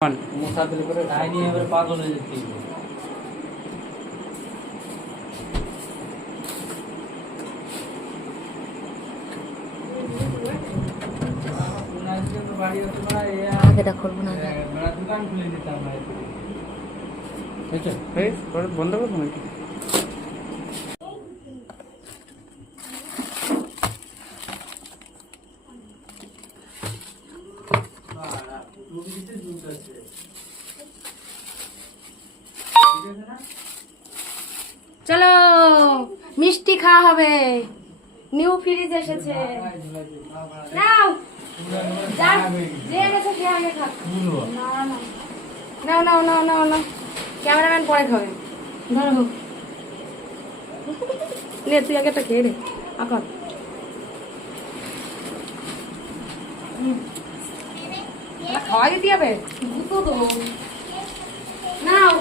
মশা দিলে করে গায়ে নিয়ে এবারে পাগল হয়ে যেতে এটা করবো না দোকান খুলে দিতাম বন্ধ করবো নাকি? চলো মিষ্টি খাওয়া হবে। নিউ ফ্রিজ এসেছে, নাও যান যে এনেছে সে আগে খাক। নাও নাও নাও নাও নাও, ক্যামেরাম্যান পরে খাবে। ধরো নে, তুই আগে একটা খেয়ে রে। আকার খাওয়া দিতে হবে, দুটো তো নাও।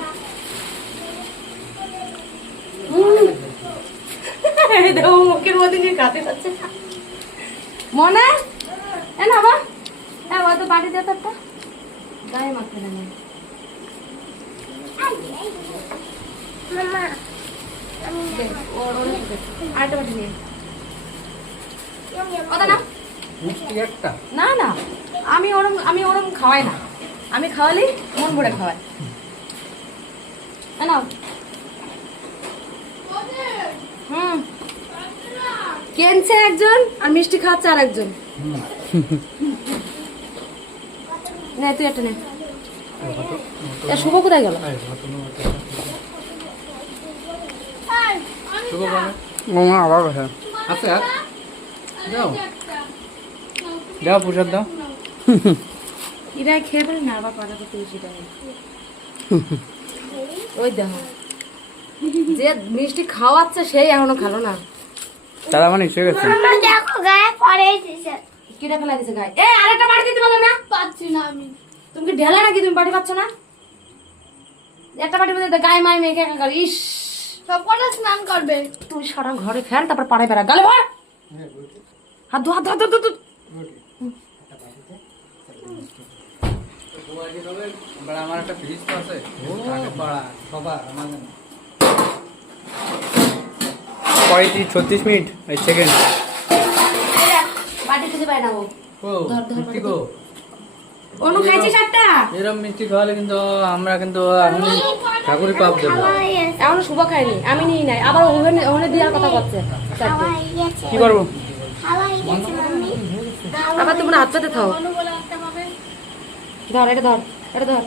মুখের মধ্যে যে কাটে যাচ্ছে মনে না বা হ্যাঁ তো বাড়ি যেত একটা গায়ে মাখতে না আরেকটা বাটি নিয়ে না না, আমি ওরম খাওয়াই না, আমি খাওয়ালি মন ভরে খাওয়াই। নাও কেনছে একজন আর মিষ্টি খাচ্ছে আর একজন। নে তুই একটা নে। শুভ কোথায় গেল? আবার কথা আচ্ছা দাও দাও প্রসাদ দাও। এরা খেয়ে পারে না, আবার পাতা করতে বেশিটা ওই দেখো যে মিষ্টি খাওয়াচ্ছে সেই এখনো খেলো না। তারা মানে এসে গেছে। দেখো গায়ে পরে এসেছে। কিটা ফেলা দিছে গায়ে? এ আরেকটা বাড়ি দিতে পারো না? পাচ্ছি না আমি। তুমি কি ঢেলা নাকি? তুমি বাড়ি পাচ্ছ না? একটা বাড়ির মধ্যে গায়ে মায় মেখে একা ইস সব কটা স্নান করবে। তুই সারা ঘরে ফেল, তারপর পাড়ায় বেড়া গালে ভর হাত ধো হাত ধো হাত ধো। আমার একটা ফ্রিজ তো আছে সবার আমাদের 35-36 মিনিট এই সেকেন্ড। বাড়ি খুঁজে পাই না ও। মিষ্টি গো অনু খাইছিস একটা? এরকম মিষ্টি খাওয়ালে কিন্তু আমরা কিন্তু এখনই ঠাকুরই পাপ দেবো। এখনো শুভ খাইনি, আমি নিই নাই, আবার ওখানে ওখানে দেওয়ার কথা করছে। কি করবো? আবার তোমরা হাত সাথে থাও। ধর এটা ধর, এটা ধর।